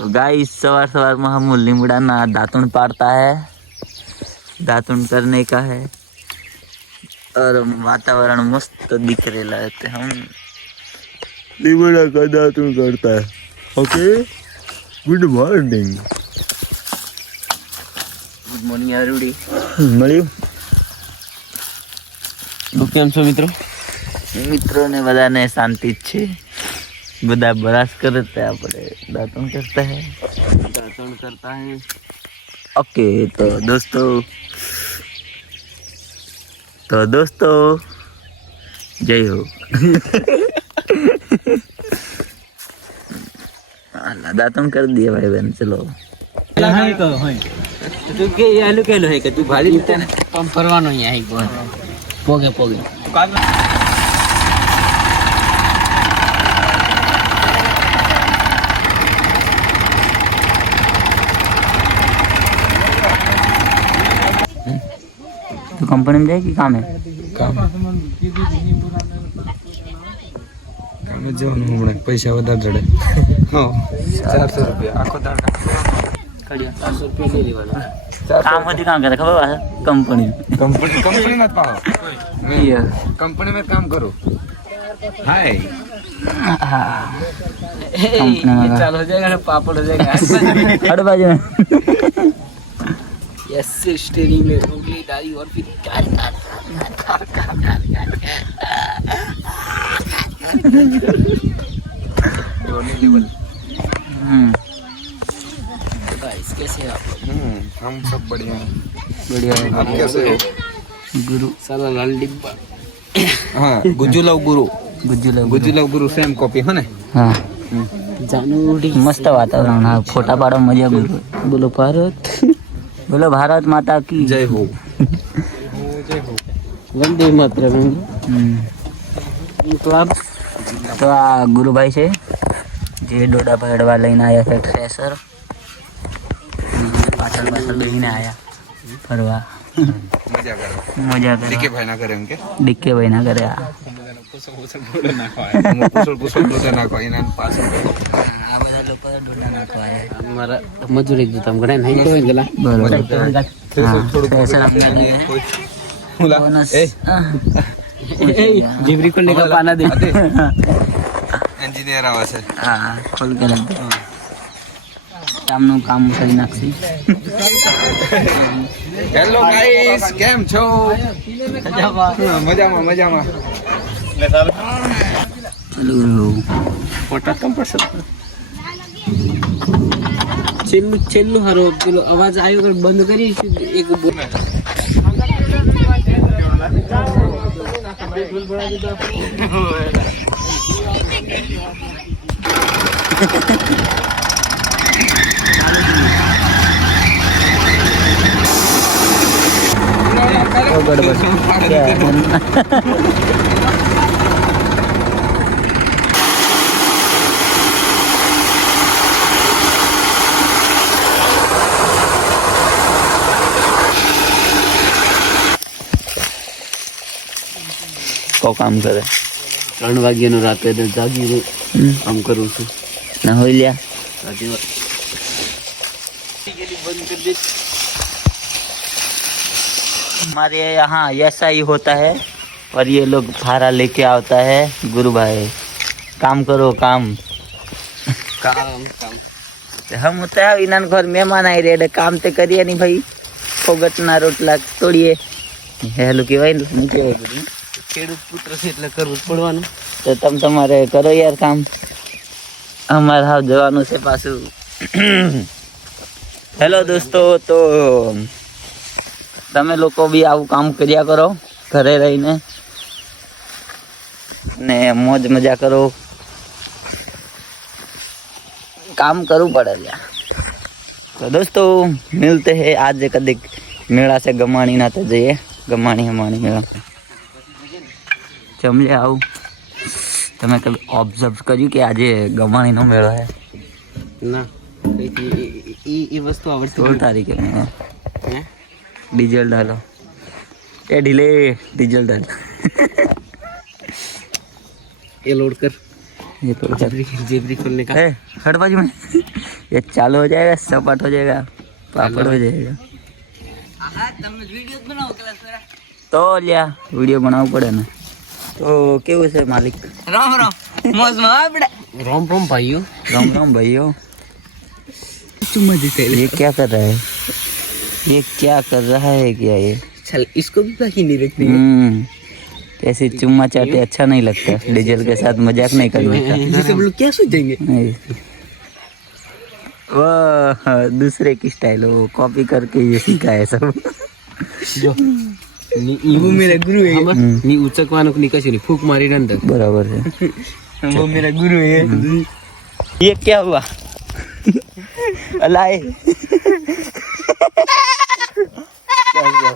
तो गाइस सवार में हम लीमड़ा ना दातुन पाड़ता है, दातुन करने का है और वातावरण मस्त दिख रहा है तो हम लीमड़ा का दातुन करता है। Okay, good morning. Good morning आरुडी મળ્યું તો કેમ છો મિત્રો? મિત્રોને બધાને શાંતિ જ છે, બધા બ્રશ કરતા આપણે દાંતણ કરતા है। ओके तो दोस्तों जय हो। दांतण कर दिए भाई बहन। चलो તું કે આલુ કેલો હે કે તું ભાડી લીધે ને પંપ ફરવાનો અહીંયા એક વાર પોગે तो कंपनी में जाए कि काम है? કામ જવાનું હમણાં પૈસા વધારે જડે। હા 400 રૂપિયા આખો દાડ કડિયા 400 રૂપિયા લઈ લેવાના। काम होती कहाँ करे खबर है? कंपनी कंपनी मत पाओ, ये कंपनी में काम करो। हाय कंपनी में चालू हो जाएगा ना, पापड़ हो जाएगा। हर बाजू में यस स्टीयरिंग में उंगली डाली और फिर कार लेवल। गाइस कैसे हैं आप? हम सब बढ़िया हैं। बढ़िया है। आप कैसे हो? गुरु साला लाल डिब्बा। हाँ गुज्जू लव गुरु सेम कॉपी है ना। हाँ जानूडी मस्त वातावरण। हाँ फोटा पाड़ो मजा। गुरु बोलो भारत, बोलो भारत माता की जय हो। वंदे मातरम। तो आप તો આ ગુરુભાઈ છે જે ડોડા ભરડવા લઈને આવ્યા છે થ્રેસર, પાછળ બેહીને આવ્યા ફરવા। मजा करो। મજા કરે डीके भाई ना करें उनके ડીકે ભાઈ ના કરે। पुसल बोलते ना कोई ना पास આ બધા લોકો ડોડા નાખવા આવ્યા। हमारा मजूरी जो तम गड़ा नहीं तो गला બરોબર। थोड़ा થ્રેસર અમને બોનસ जिबरी को निकल पाना दे। इंजीनियर आवाज है। હા ખોલ કે લાગ કામનું કામ કરી નાખશે। हेलो गाइस केम छो? मजामा ચાલુ રહ્યું। फोटा कम पर सब छेल्लू हारो પેલો અવાજ આવ્યો કર બંધ કરી એક કો કામ કરે 3 વાગ્યાનો રાતે જાગી કામ કરું છું ના હોય લ્યા। સાચી વાત બંધ કરી દે। हमारे यहाँ ऐसा ही होता है और ये लोग भाड़ा लेके आता है। गुरु भाई काम करो काम। કામ हम होता है इन्हन घर मेहमान आई रहे काम तो करिए नहीं भाई, फोगटना रोटला तोड़िए। हेलो केवाय नहीं केवाय गुरु ખેડૂત પુત્ર છે એટલે કરવું જ પડવાનું। तो तम તમારે કરો यार काम। हमारे हाथ जवानों से पासू। हेलो दोस्तों, तो તમે લોકો બી આવું કામ કર્યા કરો ઘરે રહીને ને મોજ મજા કરો। काम કરવું પડે લ્યા। तो दोस्तों मिलते हैं आज कदी मेला से गमाणी ना तो जाइए गमाणी हमारी मेला जमले आऊ। તમે કभी ऑब्जर्व કર્યું કે આજે ગમાણીનો મેળો है? ના એ વસ્તુ આવડતી 16 તારીખે હે डीजल डालो ए ढीले डीजल डाल। ये लोड कर ये तो जेबरी खोलने का है हट बाजू में ये चालू हो जाएगा, सपाट हो जाएगा, पापड़ हो जाएगा. તો લ્યા વિડીયો બનાવવો પડે ને. તો કેવું છે માલિક? રામ રામ મોજમાં આપણે રામ રામ ભાઈઓ. राम राम भाइयों. चुम्मा देते ये क्या कर रहा है? ये क्या कर रहा है क्या ये? चल इसको भी बाकी नहीं रखते ऐसे चुम्मा चाटे अच्छा नहीं लगता. डीजल के साथ मजाक नहीं करने का. सब लोग क्या सोचेंगे. नहीं. वो दूसरे की स्टाइल वो कॉपी करके ये सीखा है सब. જો वो मेरा गुरु है ની ઉચકવાનું ની કશું નહીં ફૂક મારી અંદર बराबर है. वो मेरा गुरु है. ये क्या हुआ? अलाए क्या हुआ?